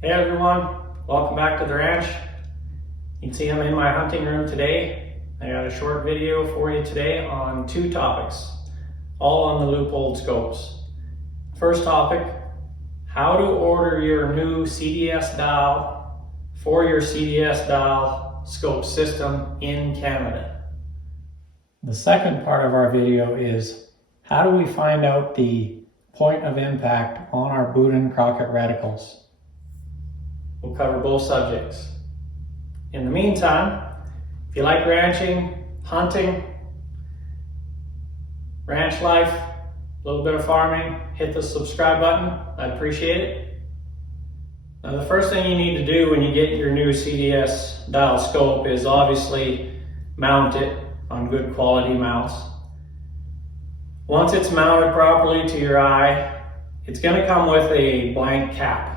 Hey everyone, welcome back to the ranch. You can see I'm in my hunting room today. I got a short video for you today on two topics, all on the Leupold scopes. First topic, how to order your new CDS dial for your CDS dial scope system in Canada. The second part of our video is how do we find out the point of impact on our Boone Crockett reticles. We'll cover both subjects. In the meantime, if you like ranching, hunting, ranch life, a little bit of farming, hit the subscribe button. I'd appreciate it. Now, the first thing you need to do when you get your new CDS dial scope is obviously mount it on good quality mounts. Once it's mounted properly to your eye, it's going to come with a blank cap.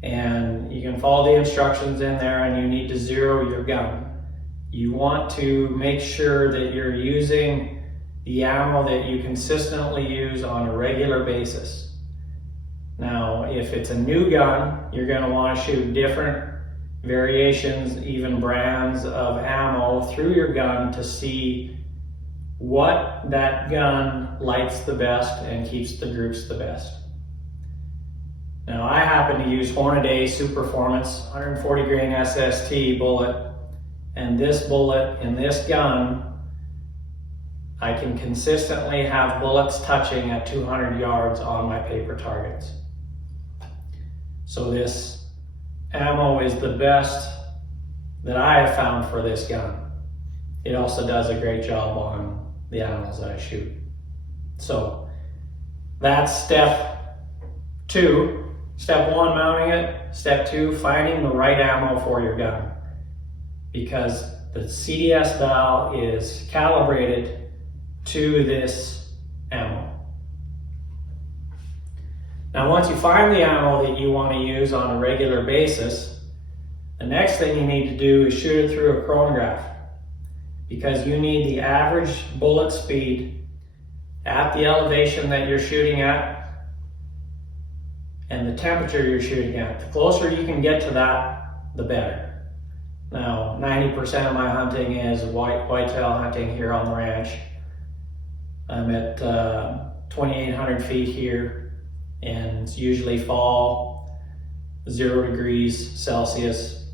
And you can follow the instructions in there, and you need to zero your gun. You want to make sure that you're using the ammo that you consistently use on a regular basis. Now, if it's a new gun, you're going to want to shoot different variations, even brands of ammo through your gun to see what that gun lights the best and keeps the groups the best. Now, I happen to use Hornady Superformance 140 grain SST bullet, and this bullet in this gun, I can consistently have bullets touching at 200 yards on my paper targets. So this ammo is the best that I have found for this gun. It also does a great job on the animals that I shoot. So that's step two. Step one, mounting it. Step two, finding the right ammo for your gun. Because the CDS dial is calibrated to this ammo. Now, once you find the ammo that you want to use on a regular basis, the next thing you need to do is shoot it through a chronograph. Because you need the average bullet speed at the elevation that you're shooting at and the temperature you're shooting at. The closer you can get to that, the better. Now, 90% of my hunting is whitetail hunting here on the ranch. I'm at 2,800 feet here, and it's usually fall, 0 degrees Celsius.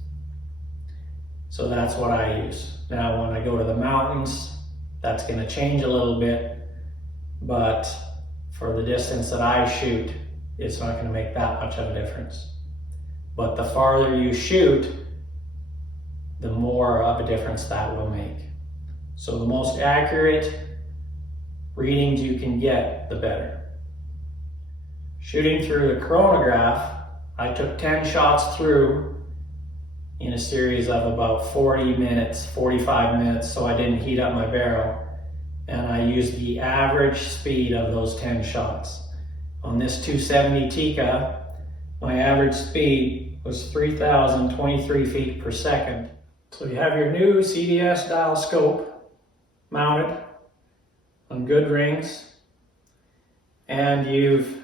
So that's what I use. Now, when I go to the mountains, that's gonna change a little bit, but for the distance that I shoot, it's not going to make that much of a difference. But the farther you shoot, the more of a difference that will make. So the most accurate readings you can get, the better. Shooting through the chronograph, I took 10 shots through in a series of about 40 minutes, 45 minutes, so I didn't heat up my barrel. And I used the average speed of those 10 shots. On this 270 Tikka, my average speed was 3,023 feet per second. So you have your new CDS dial scope mounted on good rings, and you've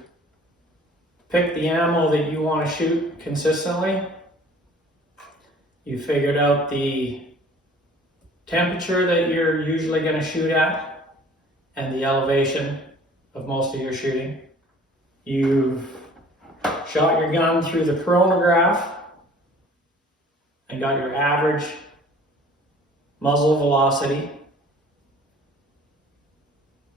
picked the ammo that you want to shoot consistently. You figured out the temperature that you're usually going to shoot at and the elevation of most of your shooting. You've shot your gun through the chronograph and got your average muzzle velocity.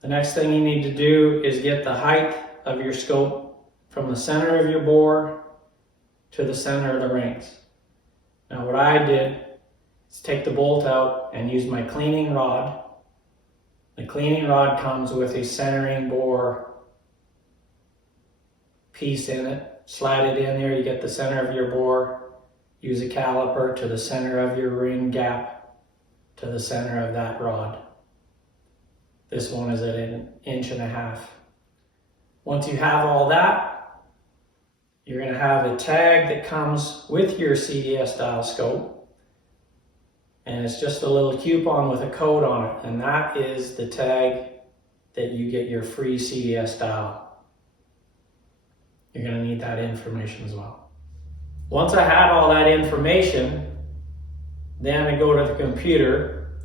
The next thing you need to do is get the height of your scope from the center of your bore to the center of the rings. Now, what I did is take the bolt out and use my cleaning rod. The cleaning rod comes with a centering bore piece in it. Slide it in there, you get the center of your bore. Use a caliper to the center of your ring gap to the center of that rod. This one is at 1.5 inches. Once you have all that, you're going to have a tag that comes with your CDS dial scope, and it's just a little coupon with a code on it, and that is the tag that you get your free CDS dial. You're going to need that information as well. Once I had all that information, then I go to the computer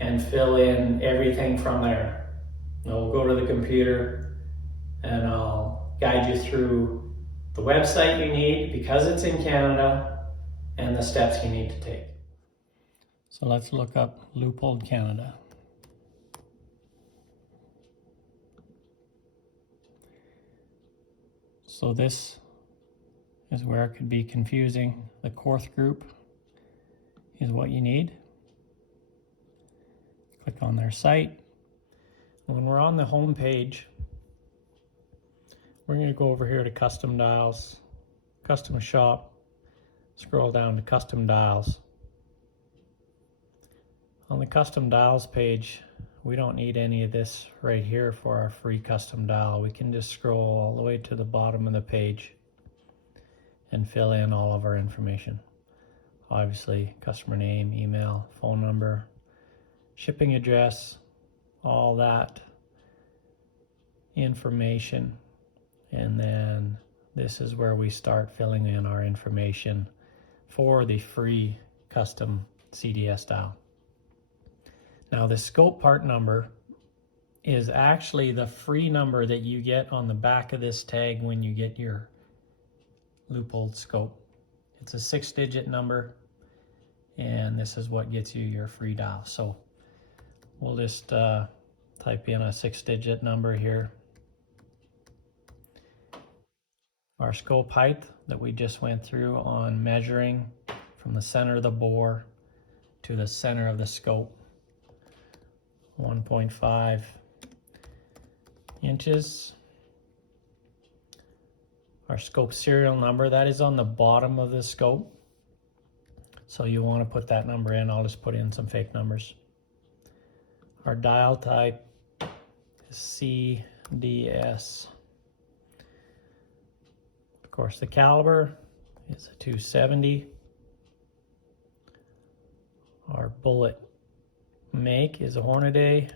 and fill in everything from there. I'll go to the computer and I'll guide you through the website you need because it's in Canada and the steps you need to take. So let's look up Leupold Canada. So this is where it could be confusing. The Korth group is what you need. Click on their site. When we're on the home page, we're going to go over here to Custom Dials, Custom Shop, scroll down to Custom Dials. On the Custom Dials page, we don't need any of this right here for our free custom dial. We can just scroll all the way to the bottom of the page and fill in all of our information. Obviously, customer name, email, phone number, shipping address, all that information. And then this is where we start filling in our information for the free custom CDS dial. Now the scope part number is actually the free number that you get on the back of this tag when you get your Leupold scope. It's a 6-digit number, and this is what gets you your free dial. So we'll just type in a 6-digit number here. Our scope height that we just went through on measuring from the center of the bore to the center of the scope. 1.5 inches. Our scope serial number, that is on the bottom of the scope. So you want to put that number in. I'll just put in some fake numbers. Our dial type is CDS. Of course, the caliber is a 270. Our bullet make is a Hornaday.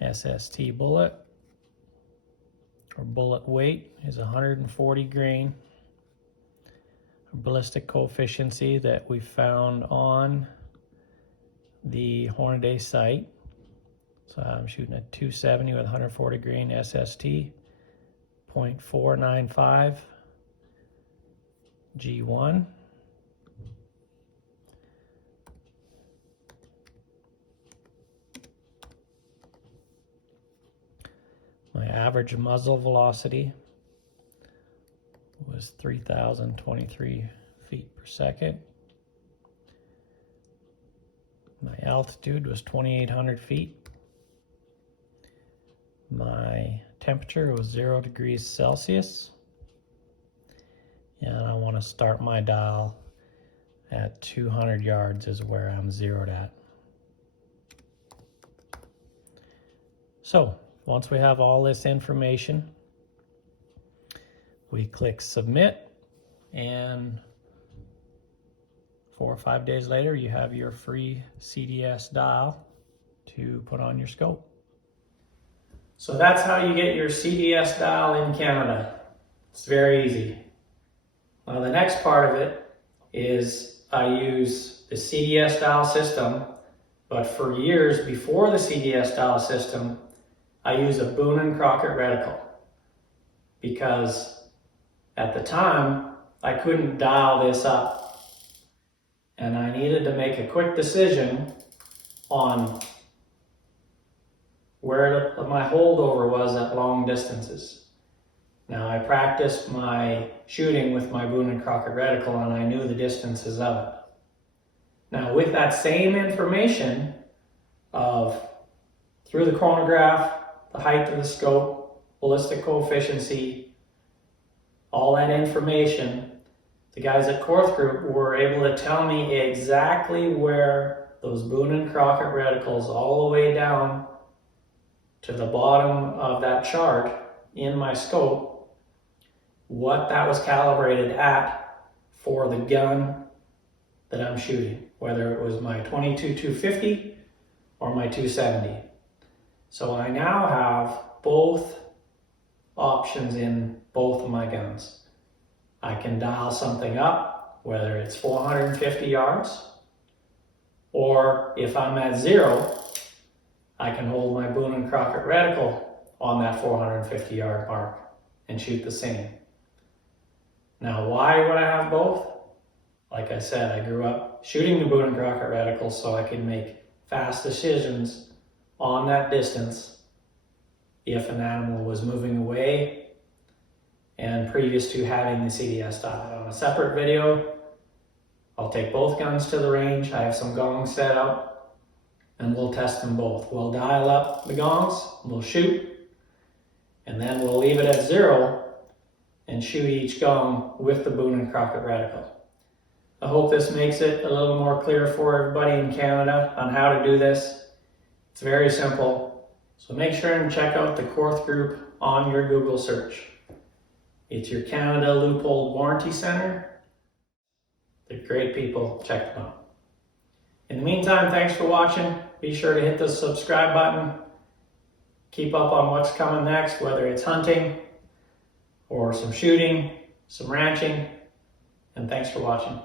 SST bullet. Our bullet weight is 140 grain. Our ballistic coefficient that we found on the Hornaday site. So I'm shooting at 270 with 140 grain SST, 0.495 G1. My average muzzle velocity was 3,023 feet per second. My altitude was 2,800 feet. My temperature was 0 degrees Celsius. And I want to start my dial at 200 yards is where I'm zeroed at. So once we have all this information, we click submit, and 4 or 5 days later you have your free CDS dial to put on your scope. So that's how you get your CDS dial in Canada. It's very easy. Now the next part of it is I use the CDS dial system, but for years before the CDS dial system, I use a Boone Crockett Reticle because at the time I couldn't dial this up and I needed to make a quick decision on where my holdover was at long distances. Now I practiced my shooting with my Boone Crockett Reticle and I knew the distances of it. Now with that same information of through the chronograph, the height of the scope, ballistic coefficient, all that information, the guys at Korth Group were able to tell me exactly where those Boone Crockett Reticles all the way down to the bottom of that chart in my scope, what that was calibrated at for the gun that I'm shooting, whether it was my 22-250 or my 270. So I now have both options in both of my guns. I can dial something up, whether it's 450 yards, or if I'm at 0, I can hold my Boone Crockett Reticle on that 450 yard mark and shoot the same. Now, why would I have both? Like I said, I grew up shooting the Boone Crockett Reticle so I could make fast decisions on that distance if an animal was moving away and previous to having the CDS dial. On a separate video, I'll take both guns to the range. I have some gongs set up and we'll test them both. We'll dial up the gongs, we'll shoot, and then we'll leave it at 0 and shoot each gong with the Boone Crockett Reticle. I hope this makes it a little more clear for everybody in Canada on how to do this. It's very simple. So make sure and check out the Korth group on your Google search. It's your Canada Leupold Warranty Center. They're great people. Check them out. In the meantime, thanks for watching. Be sure to hit the subscribe button. Keep up on what's coming next, whether it's hunting or some shooting, some ranching. And thanks for watching.